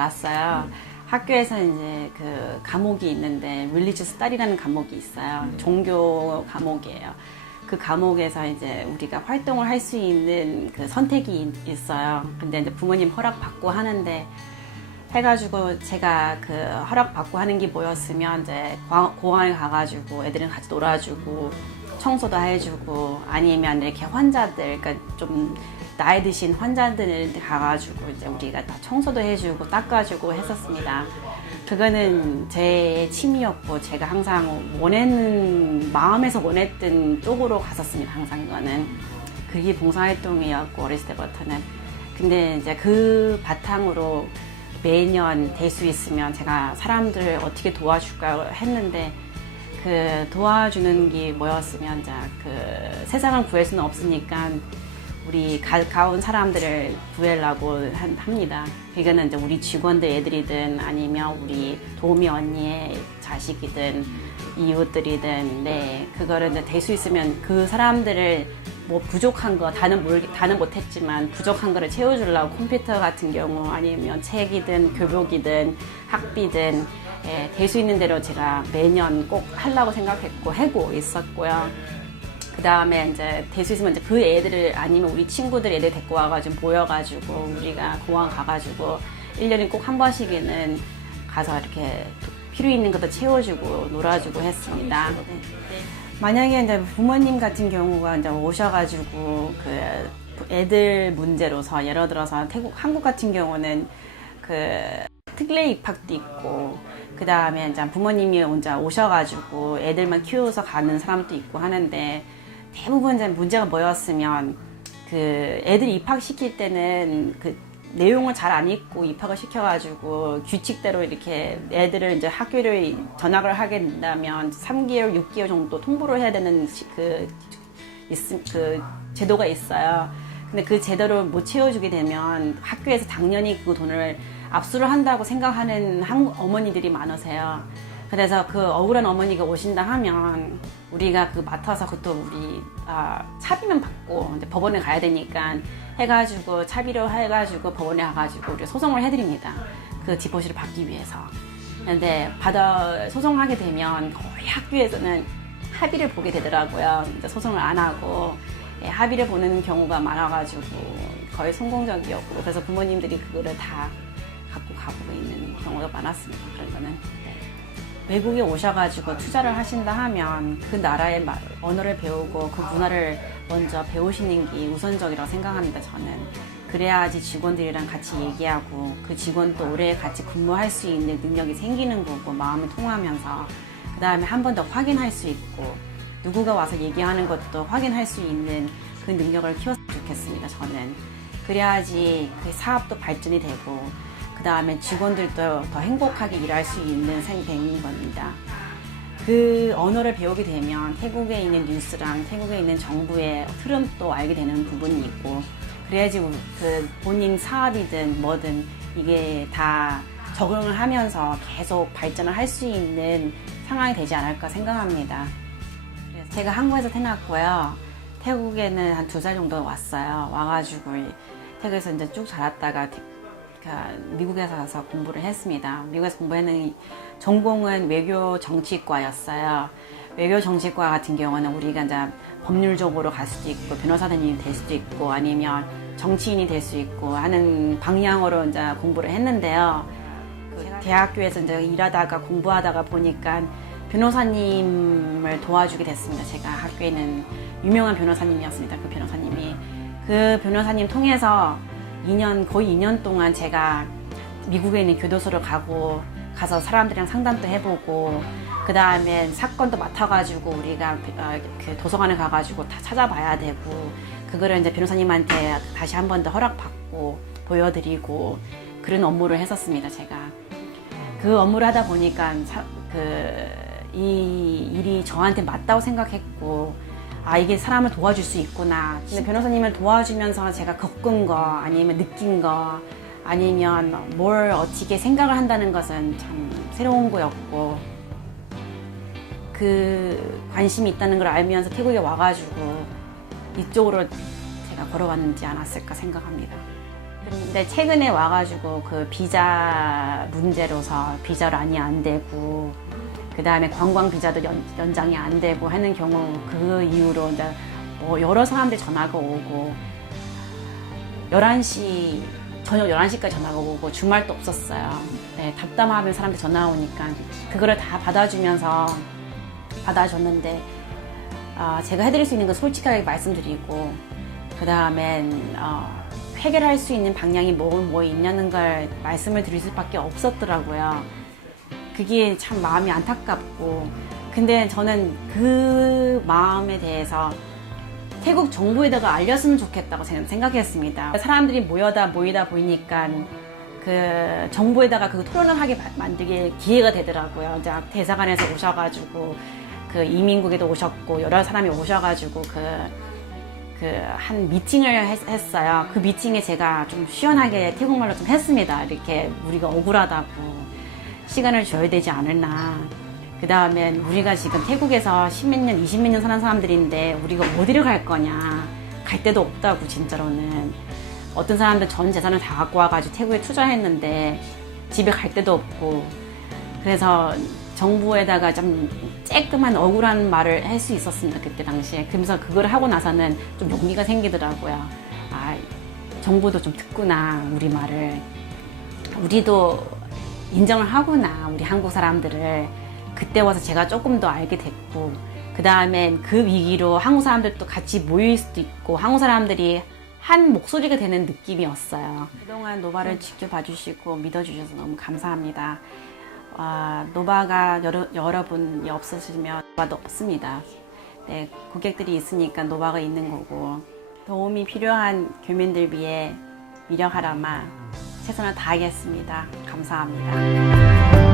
자랐어요. 학교에서 이제 그 과목이 있는데 Religious Study라는 과목이 있어요. 종교 과목이에요. 그 과목에서 이제 우리가 활동을 할 수 있는 그 선택이 있어요. 근데 이제 부모님 허락 받고 하는데 해가지고 제가 그 허락 받고 하는 게 뭐였으면 이제 공원에 가가지고 애들이랑 같이 놀아주고 청소도 해주고 아니면 이렇게 환자들, 그러니까 좀 나이 드신 환자들 가가지고 이제 우리가 다 청소도 해주고 닦아주고 했었습니다. 그거는 제 취미였고 제가 항상 마음에서 원했던 쪽으로 갔었습니다. 항상 그거는. 그게 봉사활동이었고 어렸을 때부터는. 근데 이제 그 바탕으로 매년 될 수 있으면 제가 사람들을 어떻게 도와줄까 했는데 그 도와주는 게 뭐였으면 이제 그 세상을 구할 수는 없으니까 우리 가까운 사람들을 구하려고 합니다. 그거는 이제 우리 직원들 애들이든 아니면 우리 도우미 언니의 자식이든 이웃들이든 네 그거를 이제 될 수 있으면 그 사람들을 뭐 부족한 거 다는 못했지만 부족한 거를 채워주려고 컴퓨터 같은 경우 아니면 책이든 교복이든 학비든 예, 될 수 있는 대로 제가 매년 꼭 하려고 생각했고 하고 있었고요. 그 다음에 이제 될 수 있으면 이제 그 애들을 아니면 우리 친구들 애들 데리고 와가지고 모여가지고 우리가 공원 가가지고 1년에 꼭 한 번씩은 가서 이렇게 필요 있는 것도 채워주고 놀아주고 했습니다. 네. 만약에 이제 부모님 같은 경우가 이제 오셔가지고 그 애들 문제로서 예를 들어서 한국 같은 경우는 그 특례 입학도 있고 그 다음에 이제 부모님이 혼자 오셔가지고 애들만 키워서 가는 사람도 있고 하는데 대부분 이제 문제가 뭐였으면 그 애들 입학시킬 때는 그 내용을 잘 안 읽고 입학을 시켜가지고 규칙대로 이렇게 애들을 이제 학교를 전학을 하게 된다면 3개월, 6개월 정도 통보를 해야 되는 그 제도가 있어요. 근데 그 제도를 못 채워주게 되면 학교에서 당연히 그 돈을 압수를 한다고 생각하는 어머니들이 많으세요. 그래서 그 억울한 어머니가 오신다 하면 우리가 그 맡아서 그것도 우리 차비만 받고 이제 법원에 가야 되니까 해가지고 차비로 해가지고 법원에 가가지고 우리 소송을 해드립니다. 그 디포시를 받기 위해서. 근데 소송하게 되면 거의 학교에서는 합의를 보게 되더라고요. 이제 소송을 안 하고 합의를 보는 경우가 많아가지고 거의 성공적이었고 그래서 부모님들이 그거를 다 갖고 가고 있는 경우가 많았습니다. 그런 거는. 외국에 오셔가지고 투자를 하신다 하면 그 나라의 언어를 배우고 그 문화를 먼저 배우시는 게 우선적이라고 생각합니다. 저는. 그래야지 직원들이랑 같이 얘기하고 그 직원도 오래 같이 근무할 수 있는 능력이 생기는 거고 마음이 통하면서 그 다음에 한 번 더 확인할 수 있고 누구가 와서 얘기하는 것도 확인할 수 있는 그 능력을 키웠으면 좋겠습니다. 저는. 그래야지 그 사업도 발전이 되고 그 다음에 직원들도 더 행복하게 일할 수 있는 생명인 겁니다. 그 언어를 배우게 되면 태국에 있는 뉴스랑 태국에 있는 정부의 흐름도 알게 되는 부분이 있고 그래야지 그 본인 사업이든 뭐든 이게 다 적응을 하면서 계속 발전을 할 수 있는 상황이 되지 않을까 생각합니다. 그래서 제가 한국에서 태어났고요. 태국에는 한 2살 정도 왔어요. 와가지고 태국에서 이제 쭉 자랐다가 미국에서 가서 공부를 했습니다. 미국에서 공부했는 전공은 외교 정치과였어요. 외교 정치과 같은 경우는 우리가 이제 법률적으로 갈 수도 있고 변호사님이 될 수도 있고 아니면 정치인이 될 수 있고 하는 방향으로 이제 공부를 했는데요. 대학교에서 이제 일하다가 공부하다가 보니까 변호사님을 도와주게 됐습니다. 제가 학교에는 유명한 변호사님이었습니다. 그 변호사님 통해서 거의 2년 동안 제가 미국에 있는 교도소를 가서 사람들이랑 상담도 해보고 그 다음에 사건도 맡아가지고 우리가 그 도서관에 가가지고 다 찾아봐야 되고 그거를 이제 변호사님한테 다시 한 번 더 허락받고 보여드리고 그런 업무를 했었습니다. 제가 그 업무를 하다 보니까 이 일이 저한테 맞다고 생각했고 이게 사람을 도와줄 수 있구나. 근데 변호사님을 도와주면서 제가 겪은 거 아니면 느낀 거 아니면 뭘 어떻게 생각을 한다는 것은 참 새로운 거였고 그 관심이 있다는 걸 알면서 태국에 와가지고 이쪽으로 제가 걸어왔는지 않았을까 생각합니다. 근데 최근에 와가지고 그 비자 문제로서 비자란이 안 되고 그 다음에 관광 비자도 연장이 안 되고 하는 경우 그 이후로 이제 뭐 여러 사람들 전화가 오고 11시 저녁 11시까지 전화가 오고 주말도 없었어요. 네, 답답하면 사람들 전화 오니까 그거를 다 받아줬는데 제가 해드릴 수 있는 건 솔직하게 말씀드리고 그 다음엔 해결할 수 있는 방향이 뭐 있냐는 걸 말씀을 드릴 수밖에 없었더라고요. 그게 참 마음이 안타깝고 근데 저는 그 마음에 대해서 태국 정부에다가 알렸으면 좋겠다고 저는 생각했습니다. 사람들이 모이다 보이니까 그 정부에다가 그 토론을 하게 만들게 기회가 되더라고요. 이제 대사관에서 오셔가지고 그 이민국에도 오셨고 여러 사람이 오셔가지고 한 미팅을 했어요. 그 미팅에 제가 좀 시원하게 태국말로 좀 했습니다. 이렇게 우리가 억울하다고 시간을 줘야 되지 않을나. 그 다음에 우리가 지금 태국에서 10몇 년, 20몇 년 사는 사람들인데 우리가 어디를 갈 거냐. 갈 데도 없다고 진짜로는. 어떤 사람들 전 재산을 다 갖고 와가지고 태국에 투자했는데 집에 갈 데도 없고. 그래서 정부에다가 좀 쬐끔한 억울한 말을 할 수 있었습니다. 그때 당시에. 그러면서 그걸 하고 나서는 좀 용기가 생기더라고요. 정부도 좀 듣구나, 우리 말을. 우리도 인정을 하구나, 우리 한국 사람들을. 그때 와서 제가 조금 더 알게 됐고 그 다음엔 그 위기로 한국 사람들도 같이 모일 수도 있고 한국 사람들이 한 목소리가 되는 느낌이었어요. 그동안 노바를 지켜봐 주시고 믿어주셔서 너무 감사합니다. 노바가 여러분이 없으시면 노바도 없습니다. 네, 고객들이 있으니까 노바가 있는 거고 도움이 필요한 교민들 위해 미력하라마 최선을 다하겠습니다. 감사합니다.